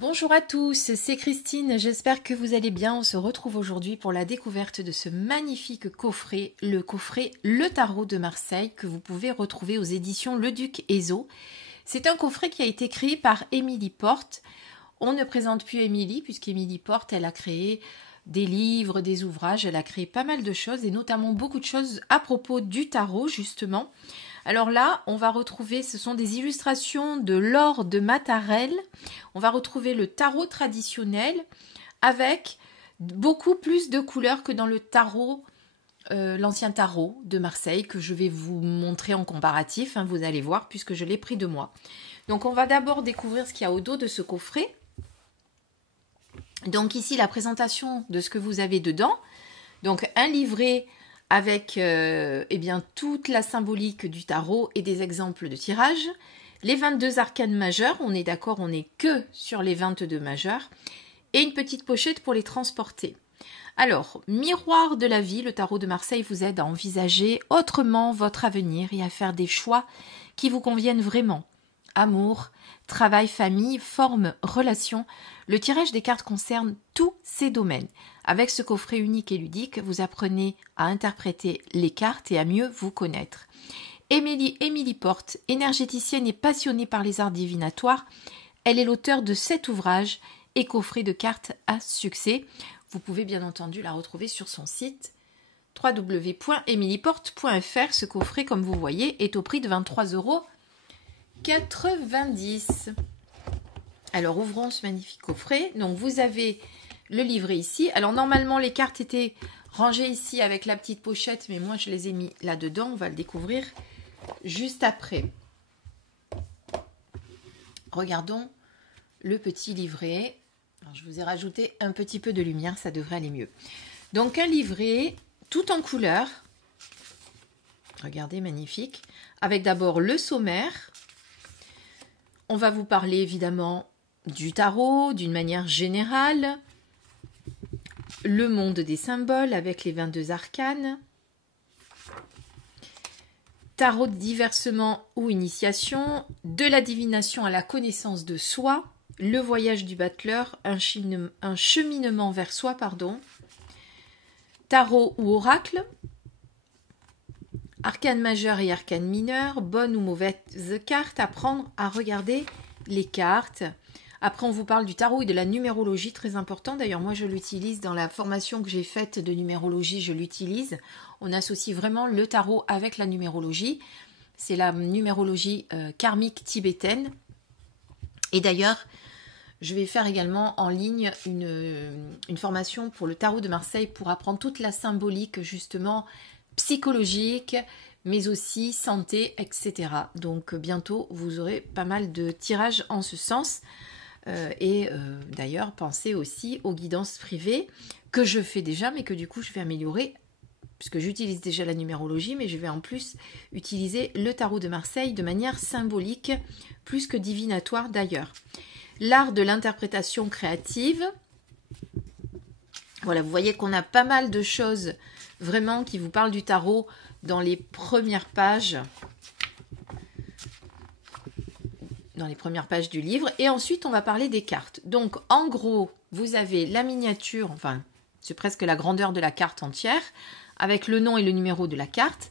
Bonjour à tous, c'est Christine, j'espère que vous allez bien. On se retrouve aujourd'hui pour la découverte de ce magnifique coffret, le coffret Le Tarot de Marseille, que vous pouvez retrouver aux éditions Le Duc Ezo. C'est un coffret qui a été créé par Émilie Porte. On ne présente plus Émilie, puisqu'Émilie Porte, elle a créé des livres, des ouvrages, elle a créé pas mal de choses, et notamment beaucoup de choses à propos du tarot, justement. Alors là, on va retrouver, ce sont des illustrations de Laure de Matarel. On va retrouver le tarot traditionnel avec beaucoup plus de couleurs que dans le tarot, l'ancien tarot de Marseille, que je vais vous montrer en comparatif, hein, vous allez voir, puisque je l'ai pris de moi. Donc on va d'abord découvrir ce qu'il y a au dos de ce coffret. Donc ici, la présentation de ce que vous avez dedans. Donc un livret avec toute la symbolique du tarot et des exemples de tirage. Les 22 arcanes majeures, on est d'accord, on n'est que sur les 22 majeures. Et une petite pochette pour les transporter. Alors, miroir de la vie, le tarot de Marseille vous aide à envisager autrement votre avenir et à faire des choix qui vous conviennent vraiment. Amour, travail, famille, forme, relation. Le tirage des cartes concerne tous ces domaines. Avec ce coffret unique et ludique, vous apprenez à interpréter les cartes et à mieux vous connaître. Émilie Porte, énergéticienne et passionnée par les arts divinatoires, elle est l'auteure de 7 ouvrages et coffrets de cartes à succès. Vous pouvez bien entendu la retrouver sur son site www.emilieporte.fr. Ce coffret, comme vous voyez, est au prix de 23,90 €. Alors ouvrons ce magnifique coffret. Donc vous avez le livret ici. Alors normalement les cartes étaient rangées ici avec la petite pochette, mais moi je les ai mis là-dedans. On va le découvrir juste après. Regardons le petit livret. Alors, je vous ai rajouté un petit peu de lumière, ça devrait aller mieux. Donc un livret tout en couleur. Regardez, magnifique. Avec d'abord le sommaire. On va vous parler évidemment du tarot d'une manière générale. Le monde des symboles avec les 22 arcanes. Tarot de diversement ou initiation. De la divination à la connaissance de soi. Le voyage du battleur. Un cheminement vers soi, pardon. Tarot ou oracle. Arcane majeur et arcane mineur, bonne ou mauvaise carte, apprendre à regarder les cartes. Après, on vous parle du tarot et de la numérologie, très important. D'ailleurs, moi, je l'utilise dans la formation que j'ai faite de numérologie, je l'utilise. On associe vraiment le tarot avec la numérologie. C'est la numérologie karmique tibétaine. Et d'ailleurs, je vais faire également en ligne une formation pour le tarot de Marseille pour apprendre toute la symbolique, justement, psychologique, mais aussi santé, etc. Donc bientôt, vous aurez pas mal de tirages en ce sens. D'ailleurs, pensez aussi aux guidances privées que je fais déjà, mais que du coup, je vais améliorer, puisque j'utilise déjà la numérologie, mais je vais en plus utiliser le tarot de Marseille de manière symbolique, plus que divinatoire d'ailleurs. L'art de l'interprétation créative. Voilà, vous voyez qu'on a pas mal de choses vraiment qui vous parlent du tarot dans les premières pages. Dans les premières pages du livre. Et ensuite, on va parler des cartes. Donc, en gros, vous avez la miniature, enfin, c'est presque la grandeur de la carte entière, avec le nom et le numéro de la carte,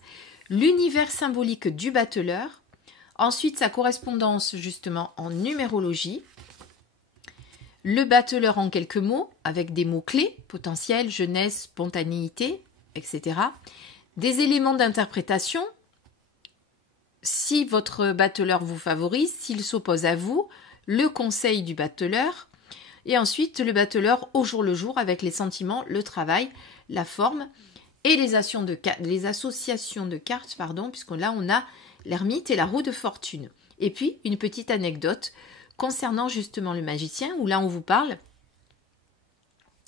l'univers symbolique du battleur, ensuite sa correspondance justement en numérologie, le battleur en quelques mots, avec des mots-clés, potentiel, jeunesse, spontanéité, etc. Des éléments d'interprétation, si votre battleur vous favorise, s'il s'oppose à vous, le conseil du battleur, et ensuite le battleur au jour le jour avec les sentiments, le travail, la forme, et les associations de cartes, puisque là on a l'ermite et la roue de fortune. Et puis une petite anecdote concernant justement le magicien, où là on vous parle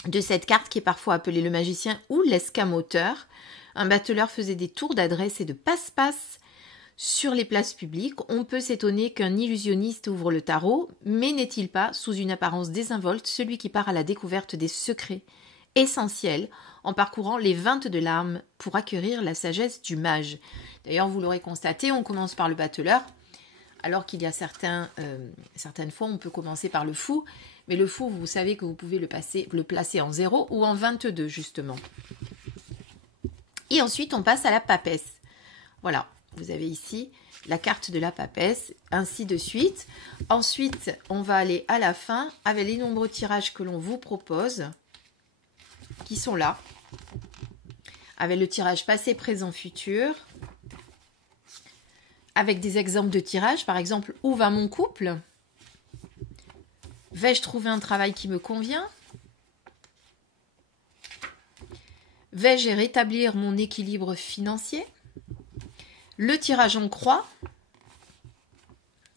de cette carte qui est parfois appelée le magicien ou l'escamoteur. Un battleur faisait des tours d'adresse et de passe-passe sur les places publiques. On peut s'étonner qu'un illusionniste ouvre le tarot, mais n'est-il pas, sous une apparence désinvolte, celui qui part à la découverte des secrets essentiels en parcourant les 22 larmes pour acquérir la sagesse du mage. D'ailleurs, vous l'aurez constaté, on commence par le battleur Alors qu'il y a certaines fois, on peut commencer par le fou. Mais le fou, vous savez que vous pouvez le placer en 0 ou en 22, justement. Et ensuite, on passe à la papesse. Voilà, vous avez ici la carte de la papesse, ainsi de suite. Ensuite, on va aller à la fin avec les nombreux tirages que l'on vous propose, qui sont là. Avec le tirage passé, présent, futur. Avec des exemples de tirages, par exemple, où va mon couple? Vais-je trouver un travail qui me convient? Vais-je rétablir mon équilibre financier? Le tirage en croix,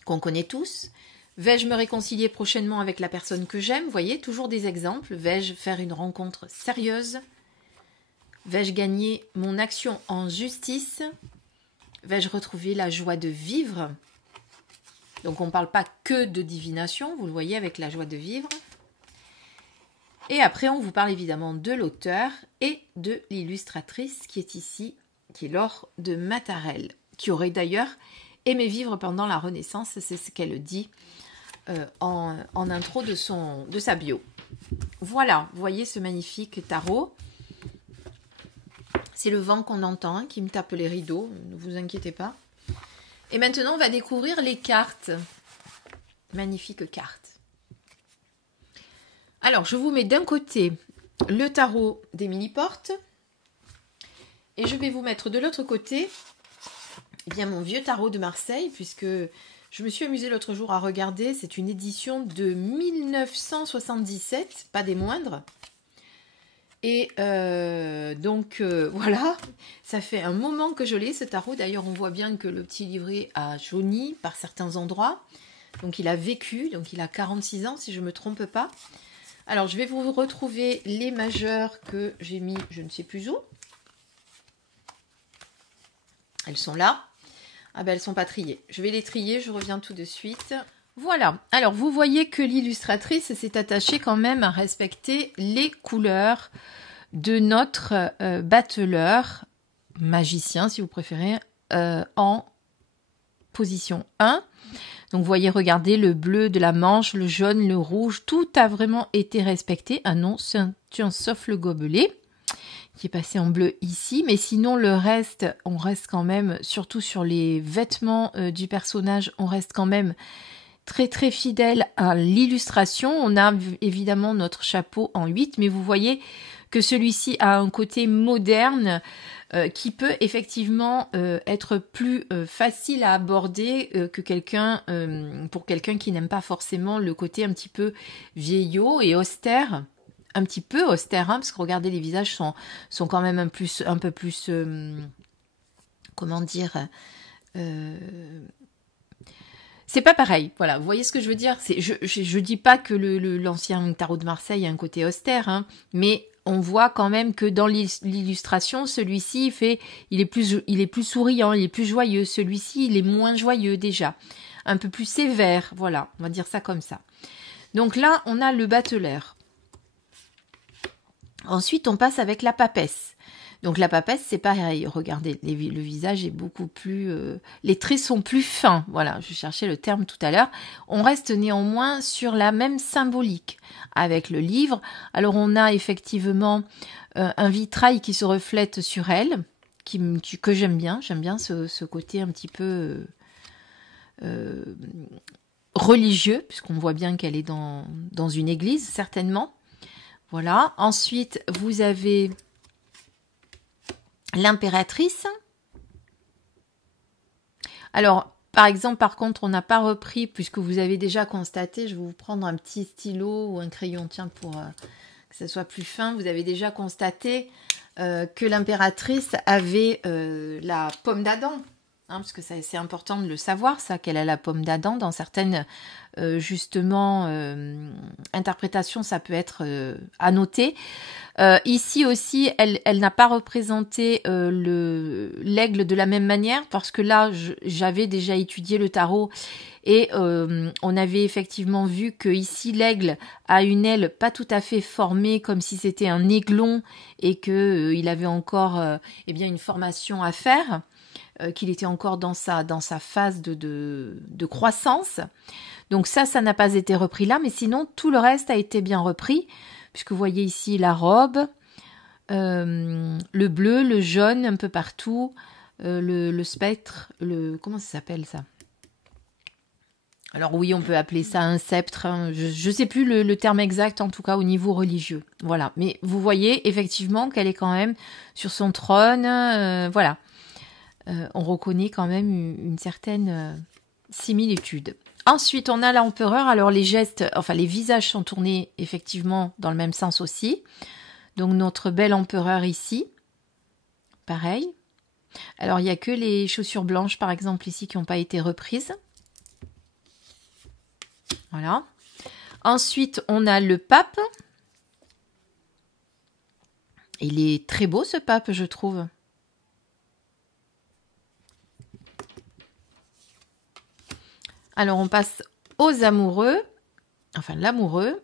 qu'on connaît tous. Vais-je me réconcilier prochainement avec la personne que j'aime? Vous voyez, toujours des exemples. Vais-je faire une rencontre sérieuse? Vais-je gagner mon action en justice? Vais-je retrouver la joie de vivre? Donc, on ne parle pas que de divination, vous le voyez avec la joie de vivre. Et après, on vous parle évidemment de l'auteur et de l'illustratrice qui est ici, qui est Laure de Matarel, qui aurait d'ailleurs aimé vivre pendant la Renaissance, c'est ce qu'elle dit en intro de sa bio. Voilà, vous voyez ce magnifique tarot. C'est le vent qu'on entend, hein, qui me tape les rideaux, ne vous inquiétez pas. Et maintenant, on va découvrir les cartes. Magnifiques cartes. Alors, je vous mets d'un côté le tarot d'Émilie Porte. Et je vais vous mettre de l'autre côté eh bien, mon vieux tarot de Marseille, puisque je me suis amusée l'autre jour à regarder. C'est une édition de 1977, pas des moindres. Et voilà, ça fait un moment que je l'ai, ce tarot. D'ailleurs, on voit bien que le petit livret a jauni par certains endroits. Donc, il a vécu, donc il a 46 ans, si je ne me trompe pas. Alors, je vais vous retrouver les majeurs que j'ai mis, je ne sais plus où. Elles sont là. Ah ben, elles ne sont pas triées. Je vais les trier, je reviens tout de suite. Voilà. Alors, vous voyez que l'illustratrice s'est attachée quand même à respecter les couleurs de notre battleur, magicien si vous préférez, en position 1. Donc, vous voyez, regardez, le bleu de la manche, le jaune, le rouge, tout a vraiment été respecté. Ah non, sauf le gobelet, qui est passé en bleu ici. Mais sinon, le reste, on reste quand même, surtout sur les vêtements du personnage, on reste quand même très très fidèle à l'illustration. On a évidemment notre chapeau en 8, mais vous voyez que celui-ci a un côté moderne qui peut effectivement être plus facile à aborder que pour quelqu'un qui n'aime pas forcément le côté un petit peu vieillot et austère. Un petit peu austère, hein, parce que regardez, les visages sont quand même un peu plus comment dire, c'est pas pareil, voilà, vous voyez ce que je veux dire. Je dis pas que l'ancien tarot de Marseille a un côté austère, hein, mais on voit quand même que dans l'illustration, celui-ci il est plus souriant, il est plus joyeux. Celui-ci, il est moins joyeux déjà, un peu plus sévère, voilà, on va dire ça comme ça. Donc là, on a le battleur. Ensuite, on passe avec la papesse. Donc la papesse, c'est pareil. Regardez, le visage est beaucoup plus... les traits sont plus fins. Voilà, je cherchais le terme tout à l'heure. On reste néanmoins sur la même symbolique avec le livre. Alors on a effectivement un vitrail qui se reflète sur elle, que j'aime bien. J'aime bien ce côté un petit peu religieux, puisqu'on voit bien qu'elle est dans une église, certainement. Voilà. Ensuite, vous avez l'impératrice. Alors, par exemple, par contre, on n'a pas repris, puisque vous avez déjà constaté, je vais vous prendre un petit stylo ou un crayon, tiens, pour que ça soit plus fin. Vous avez déjà constaté que l'impératrice avait la pomme d'Adam. Hein, parce que c'est important de le savoir, ça, qu'elle a la pomme d'Adam. Dans certaines, justement, interprétations, ça peut être à noter. Ici aussi, elle n'a pas représenté l'aigle de la même manière, parce que là, j'avais déjà étudié le tarot et on avait effectivement vu que ici l'aigle a une aile pas tout à fait formée, comme si c'était un aiglon et que il avait encore eh bien une formation à faire. qu'il était encore dans sa phase de croissance. Donc ça n'a pas été repris là, mais sinon tout le reste a été bien repris, puisque vous voyez ici la robe, le bleu, le jaune un peu partout, le spectre, comment ça s'appelle ça? Alors oui, on peut appeler ça un sceptre, hein. Je ne sais plus le terme exact, en tout cas au niveau religieux. Voilà, mais vous voyez effectivement qu'elle est quand même sur son trône, voilà. On reconnaît quand même une certaine similitude. Ensuite, on a l'empereur. Alors les gestes, enfin les visages sont tournés effectivement dans le même sens aussi. Donc notre bel empereur ici, pareil. Alors il n'y a que les chaussures blanches par exemple ici qui n'ont pas été reprises. Voilà. Ensuite, on a le pape. Il est très beau ce pape, je trouve. Alors, on passe aux amoureux. Enfin, l'amoureux.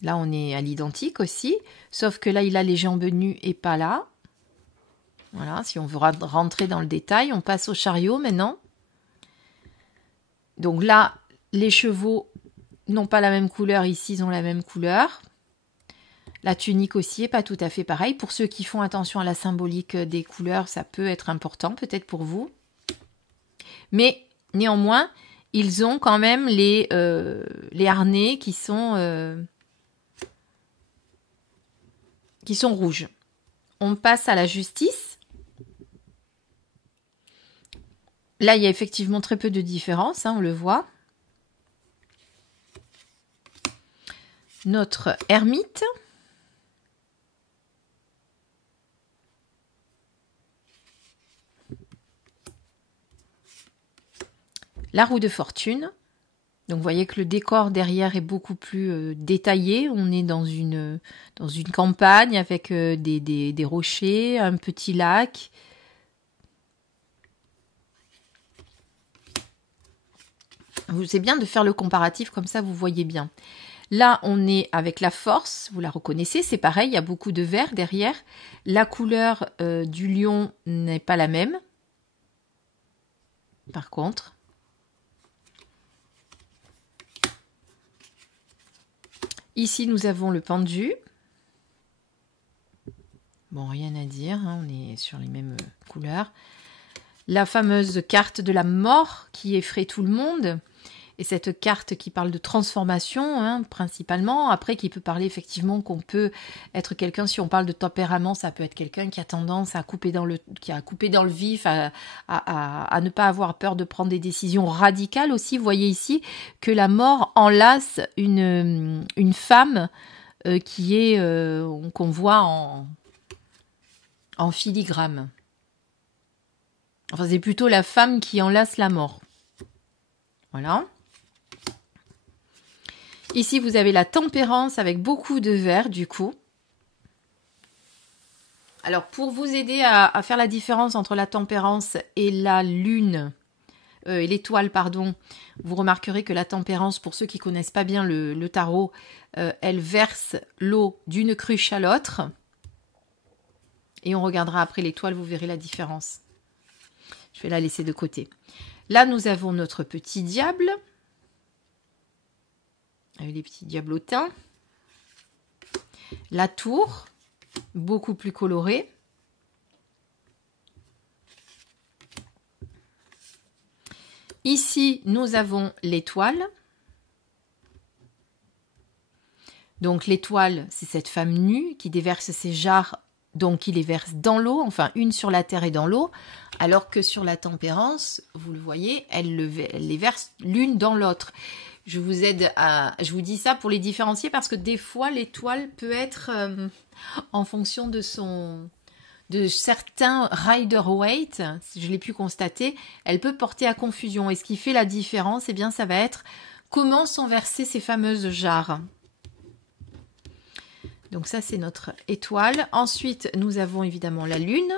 Là, on est à l'identique aussi. Sauf que là, il a les jambes nues et pas là. Voilà, si on veut rentrer dans le détail, on passe au chariot maintenant. Donc là, les chevaux n'ont pas la même couleur. Ici, ils ont la même couleur. La tunique aussi n'est pas tout à fait pareil. Pour ceux qui font attention à la symbolique des couleurs, ça peut être important, peut-être pour vous. Mais néanmoins, ils ont quand même les harnais qui sont rouges. On passe à la justice. Là, il y a effectivement très peu de différence, hein, on le voit. Notre ermite. La roue de fortune. Donc, vous voyez que le décor derrière est beaucoup plus détaillé. On est dans une campagne avec des rochers, un petit lac. C'est bien de faire le comparatif, comme ça vous voyez bien. Là, on est avec la force, vous la reconnaissez, c'est pareil, il y a beaucoup de vert derrière. La couleur du lion n'est pas la même. Par contre. Ici, nous avons le pendu. Bon, rien à dire, hein, on est sur les mêmes couleurs. La fameuse carte de la mort qui effraie tout le monde. Et cette carte qui parle de transformation, hein, principalement. Après, qui peut parler effectivement qu'on peut être quelqu'un, si on parle de tempérament, ça peut être quelqu'un qui a tendance à couper dans le vif, à ne pas avoir peur de prendre des décisions radicales aussi. Vous voyez ici que la mort enlace une femme qu'on voit en filigrane. Enfin, c'est plutôt la femme qui enlace la mort. Voilà. Ici, vous avez la tempérance avec beaucoup de vert, du coup. Alors, pour vous aider à faire la différence entre la tempérance et la lune, et l'étoile, pardon, vous remarquerez que la tempérance, pour ceux qui ne connaissent pas bien le tarot, elle verse l'eau d'une cruche à l'autre. Et on regardera après l'étoile, vous verrez la différence. Je vais la laisser de côté. Là, nous avons notre petit diable. Avec les petits diablotins. La tour, beaucoup plus colorée. Ici, nous avons l'étoile. Donc l'étoile, c'est cette femme nue qui déverse ses jarres, donc qui les verse dans l'eau, enfin une sur la terre et dans l'eau, alors que sur la tempérance, vous le voyez, elle les verse l'une dans l'autre. Je vous dis ça pour les différencier parce que des fois l'étoile peut être en fonction de certains Rider-Waite, si je l'ai pu constater, elle peut porter à confusion. Et ce qui fait la différence, eh bien, ça va être comment sont versées ces fameuses jarres. Donc ça, c'est notre étoile. Ensuite, nous avons évidemment la lune.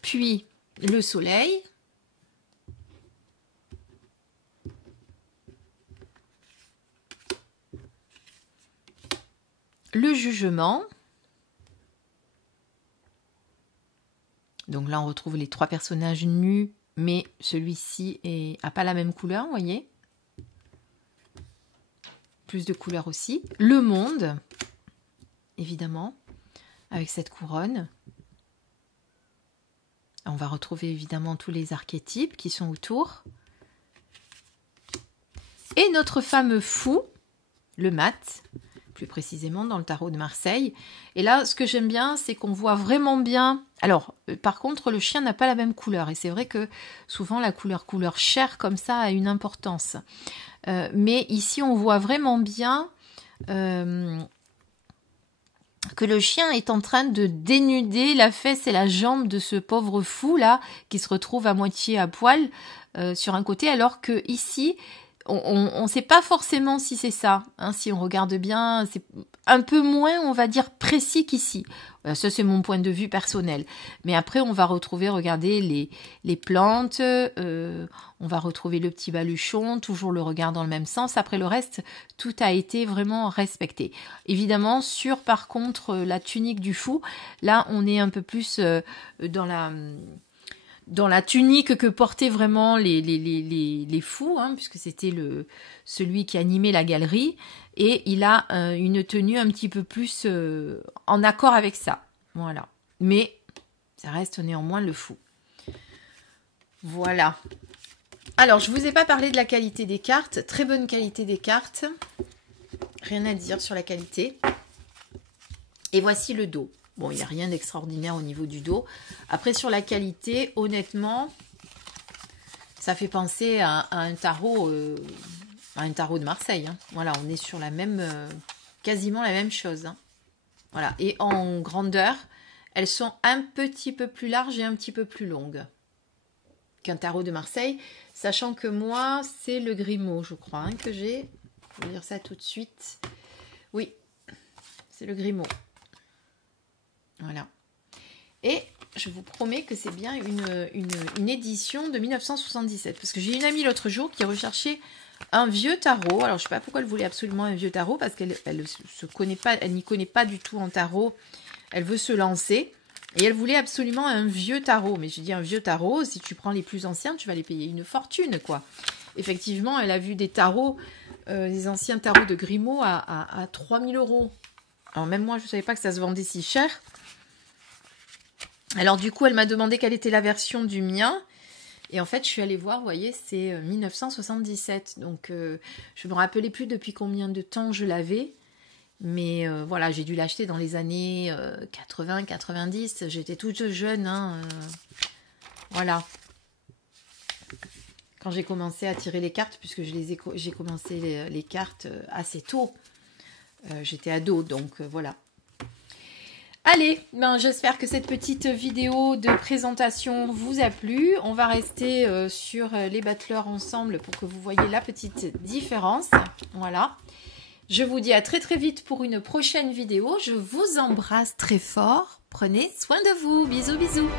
Puis le soleil. le jugement. Donc là, on retrouve les 3 personnages nus, mais celui-ci n'a pas la même couleur, vous voyez. Plus de couleurs aussi. Le monde, évidemment, avec cette couronne. On va retrouver évidemment tous les archétypes qui sont autour. Et notre fameux fou, le mat, plus précisément dans le tarot de Marseille. Et là, ce que j'aime bien, c'est qu'on voit vraiment bien... Alors, par contre, le chien n'a pas la même couleur. Et c'est vrai que souvent, la couleur chair comme ça a une importance. Mais ici, on voit vraiment bien que le chien est en train de dénuder la fesse et la jambe de ce pauvre fou là, qui se retrouve à moitié à poil sur un côté, alors que ici, on ne sait pas forcément si c'est ça. Hein, si on regarde bien, c'est un peu moins, on va dire, précis qu'ici. Ça, c'est mon point de vue personnel. Mais après, on va retrouver, regardez, les plantes, on va retrouver le petit baluchon, toujours le regard dans le même sens. Après le reste, tout a été vraiment respecté. Évidemment, sur, par contre, la tunique du fou, là, on est un peu plus dans la tunique que portaient vraiment les fous, hein, puisque c'était celui qui animait la galerie, et il a une tenue un petit peu plus en accord avec ça. Voilà. Mais ça reste néanmoins le fou. Voilà. Alors, je ne vous ai pas parlé de la qualité des cartes. Très bonne qualité des cartes. Rien à dire sur la qualité. Et voici le dos. Bon, il n'y a rien d'extraordinaire au niveau du dos. Après, sur la qualité, honnêtement, ça fait penser à un tarot de Marseille. Hein. Voilà, on est sur la même, quasiment la même chose. Hein. Voilà, et en grandeur, elles sont un petit peu plus larges et un petit peu plus longues qu'un tarot de Marseille. Sachant que moi, c'est le Grimaud, je crois, hein, que j'ai. Je vais dire ça tout de suite. Oui, c'est le Grimaud. Voilà. Et je vous promets que c'est bien une édition de 1977. Parce que j'ai une amie l'autre jour qui recherchait un vieux tarot. Alors, je ne sais pas pourquoi elle voulait absolument un vieux tarot. Parce qu'elle n'y connaît pas du tout en tarot. Elle veut se lancer. Et elle voulait absolument un vieux tarot. Mais je dis un vieux tarot, si tu prends les plus anciens, tu vas les payer une fortune, quoi. Effectivement, elle a vu des tarots, des anciens tarots de Grimaud à 3000 €. Alors, même moi, je ne savais pas que ça se vendait si cher. Alors du coup, elle m'a demandé quelle était la version du mien. Et en fait, je suis allée voir, vous voyez, c'est 1977. Donc, je ne me rappelais plus depuis combien de temps je l'avais. Mais voilà, j'ai dû l'acheter dans les années 80, 90. J'étais toute jeune. Hein, voilà. Quand j'ai commencé à tirer les cartes, puisque j'ai commencé les cartes assez tôt. J'étais ado, donc voilà. Allez, j'espère que cette petite vidéo de présentation vous a plu. On va rester sur les battleurs ensemble pour que vous voyez la petite différence. Voilà. Je vous dis à très très vite pour une prochaine vidéo. Je vous embrasse très fort. Prenez soin de vous. Bisous, bisous.